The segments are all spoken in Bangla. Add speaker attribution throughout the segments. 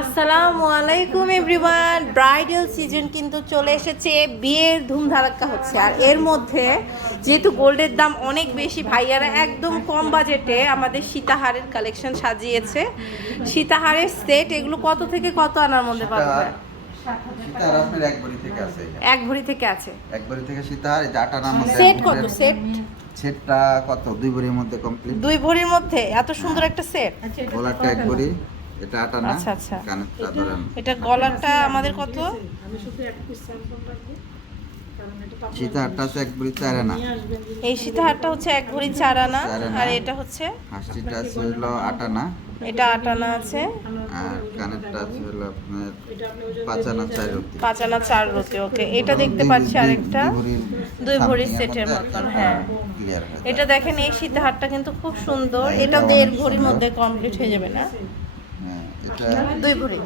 Speaker 1: আসসালামু আলাইকুম এভরিওয়ান। ব্রাইডাল সিজন কিন্তু চলে এসেছে। বিয়ের ধুমধারাক্কা হচ্ছে। আর এর মধ্যে যেহেতু গোল্ডের দাম অনেক বেশি ভাইয়ারা একদম কম বাজেটে আমাদের সীতাহারের কালেকশন সাজিয়েছে। সীতাহারের সেট এগুলো কত থেকে কত আনার মধ্যে পাওয়া
Speaker 2: সীতাহার সীতাহার এক বড়ি থেকে আছে
Speaker 1: এক ভরি থেকে আছে।
Speaker 2: এক থেকে সীতাহার
Speaker 1: সেট কত? সেট?
Speaker 2: সেটটা কত? দুই বড়ির মধ্যে কমপ্লিট
Speaker 1: দুই ভরির মধ্যে? এত সুন্দর একটা সেট।
Speaker 2: এক বড়ি এটা আটানা
Speaker 1: আচ্ছা, আচ্ছা।
Speaker 2: কানেরটা ধরেন।
Speaker 1: এটা গলারটা আমাদের কত?
Speaker 2: সীতাহারটা আছে এক বড়ি চার আনা।
Speaker 1: এই সীতাহারটা হচ্ছে এক ভরি চার আনা আর এটা হচ্ছে
Speaker 2: হাসিটা
Speaker 1: এটা আট আনা আছে।
Speaker 2: আর কানেরটা আছে আপনার পাঁচ আনা চার রুটি।
Speaker 1: পাঁচ আনা চার রতি ওকে। এটা দেখতে পাচ্ছি আরেকটা। দুই ভরির সেটের মতন হ্যাঁ। এটা দেখেন এই সীতাহারটা কিন্তু খুব সুন্দর। এটা দেড় ভরির মধ্যে কমপ্লিট হয়ে যাবে না?
Speaker 2: হ্যাঁ এটা
Speaker 1: দুই ভরি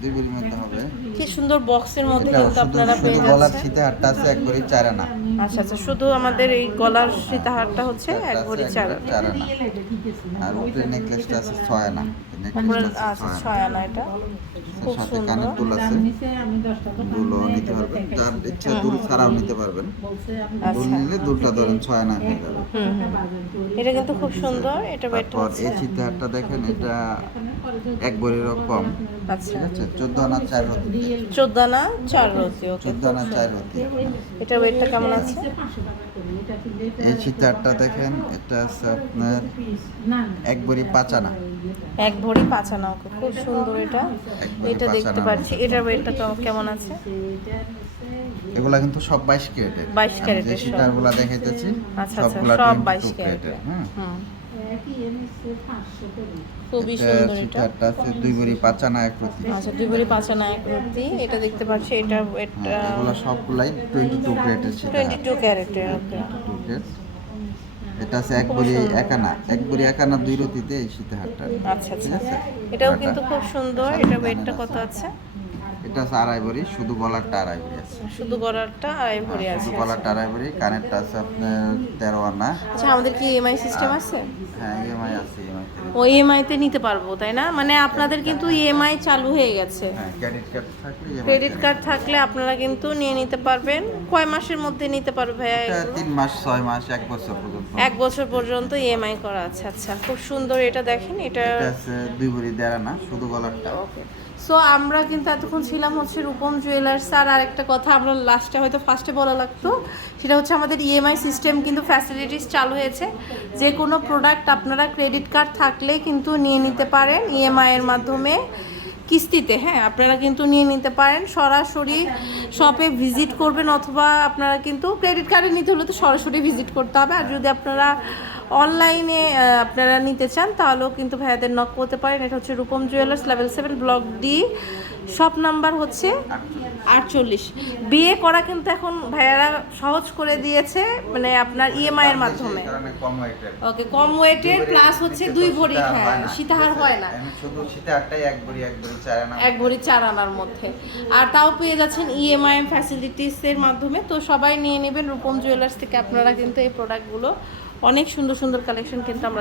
Speaker 2: দুই বড়ির মধ্যে হবে।
Speaker 1: কি সুন্দর বক্সের মধ্যে কিন্তু আপনারা পেয়ে
Speaker 2: গলার
Speaker 1: যাচ্ছেন।
Speaker 2: সীতাহারটা আছে এক বড়ি চার আনা
Speaker 1: আচ্ছা আচ্ছা শুধু আমাদের এই গলার সীতাহারটা হচ্ছে এক ভরি চার আনা।
Speaker 2: আর উপরে নেকলেসটা আছে ছয় আনা
Speaker 1: আচ্ছা
Speaker 2: ছয়
Speaker 1: ছয় আনা এটা। খুব সুন্দর।
Speaker 2: কানের দুল আছে। দুলও নিতে পারবেন। যার ইচ্ছা দুল ছাড়াও নিতে পারবেন। দুল
Speaker 1: আচ্ছা।
Speaker 2: নিলে দুলটা ধরেন ছয় আনা হয়ে যাবে।
Speaker 1: এটা কিন্তু খুব সুন্দর। এটা বেটা
Speaker 2: এই সীতাহারটা দেখেন এটা এক বড়িরও কম।
Speaker 1: আচ্ছা।
Speaker 2: ঠিক আছে? চোদ্দ আনা চার রতি।
Speaker 1: চোদ্দ আনা চার রতি ওকে।
Speaker 2: চোদ্দ আনা চার রতি।
Speaker 1: এটা ওয়েটটা কেমন আছে?
Speaker 2: এই সীতাহারটা দেখেন এটা আছে আপনার এক বড়ি পাঁচ আনা।
Speaker 1: এক ভরি পাঁচ আনা ওকে। খুব সুন্দর এটা। এটা দেখতে পাচ্ছি। এটার ওয়েটটা কেমন আছে?
Speaker 2: এগুলা কিন্তু সব বাইশ ক্যারেটের।
Speaker 1: 22 ক্যারেটের সব।
Speaker 2: দেখাইতেছি
Speaker 1: আচ্ছা আচ্ছা সব
Speaker 2: 22
Speaker 1: বাইশ
Speaker 2: ক্যারেটের।
Speaker 1: ক্যারেটের
Speaker 2: হুম।
Speaker 1: হুম। খুবই সুন্দর এটা।
Speaker 2: আছে দুই বড়ি পাঁচ আনা এক রতি
Speaker 1: আচ্ছা দুই ভরি পাঁচ আনা এক এটা দেখতে পাচ্ছি এটা ওয়েটটা
Speaker 2: হ্যাঁ, এগুলা সবগুলাই টোয়েন্টি টু গ্রেডের
Speaker 1: টোয়েন্টি টু ক্যারেটের ওকে
Speaker 2: টু এটা আছে এক বড়ি এক আনা এক বড়ি এক আনা দুই রতিতে এই সীতাহারটা।
Speaker 1: আচ্ছা আচ্ছা। এটাও কিন্তু খুব সুন্দর এটা ওয়েটটা কত আছে?
Speaker 2: এটা আছে আড়াই শুধু গলারটা আড়াই বড়ি আছে।
Speaker 1: শুধু গলারটা আড়াই ভরি
Speaker 2: হ্যাঁ,
Speaker 1: আছে
Speaker 2: শুধু গলারটা আড়াই বড়ি কানেরটা আছে আপনার তেরো আনা।
Speaker 1: আচ্ছা আমাদের কি ইএমআই সিস্টেম আছে?
Speaker 2: হ্যাঁ ইএমআই আছে ইএমআই
Speaker 1: ও ইএমআই তে নিতে পারব তাই না? মানে আপনাদের কিন্তু ইএমআই চালু হয়ে গেছে।
Speaker 2: হ্যাঁ ক্রেডিট কার্ড থাকলে
Speaker 1: ক্রেডিট কার্ড থাকলে আপনারা কিন্তু নিয়ে নিতে পারবেন। কয় মাসের মধ্যে নিতে পারবে ভাইয়া
Speaker 2: তিন মাস ছয় মাস এক বছর পর্যন্ত।
Speaker 1: এক বছর পর্যন্ত ইএমআই করা আছে আচ্ছা। খুব সুন্দর এটা দেখেন এটা
Speaker 2: এটা আছে দুই ভরি দেড় আনা শুধু গলারটা।
Speaker 1: ওকে সো আমরা কিন্তু এতক্ষণ ছিলাম হচ্ছে রূপম জুয়েলার্স আর আরেকটা কথা, আমরা লাস্টে হয়তো ফার্স্টে বলা লাগতো, সেটা হচ্ছে আমাদের ইএমআই সিস্টেম কিন্তু ফ্যাসিলিটিস চালু হয়েছে। যে কোনো প্রোডাক্ট আপনারা ক্রেডিট কার্ড থাকলে কিন্তু নিয়ে নিতে পারেন ইএমআই এর মাধ্যমে কিস্তিতে হ্যাঁ আপনারা কিন্তু নিয়ে নিতে পারেন। সরাসরি শপে ভিজিট করবেন, অথবা আপনারা কিন্তু ক্রেডিট কার্ডে নিতে হলে তো সরাসরি ভিজিট করতে হবে। আর যদি আপনারা অনলাইনে আপনারা নিতে চান, তাহলেও কিন্তু ভাইয়াদের নক করতে পারেন। এটা হচ্ছে Rupam jewellers level seven block D shop number হচ্ছে আটচল্লিশ। বিয়ে করা কিন্তু এখন ভাইয়ারা সহজ করে দিয়েছে মানে আপনার ইএমআই এর মাধ্যমে। ওকে কম ওয়েটের প্লাস হচ্ছে দুই ভরি হ্যাঁ সীতাহার হয় না।
Speaker 2: শুধু সীতাহারটাই এক ভরি এক ভরি চার আনা
Speaker 1: এক ভরি চার আনার মধ্যে। আর তাও পেয়ে যাচ্ছেন E ইএমআই ফ্যাসিলিটিসের মাধ্যমে। তো সবাই নিয়ে নেবেন রূপম জুয়েলার্স থেকে, আপনারা কিন্তু এই প্রোডাক্টগুলো অনেক সুন্দর সুন্দর কালেকশন কিন্তু আমরা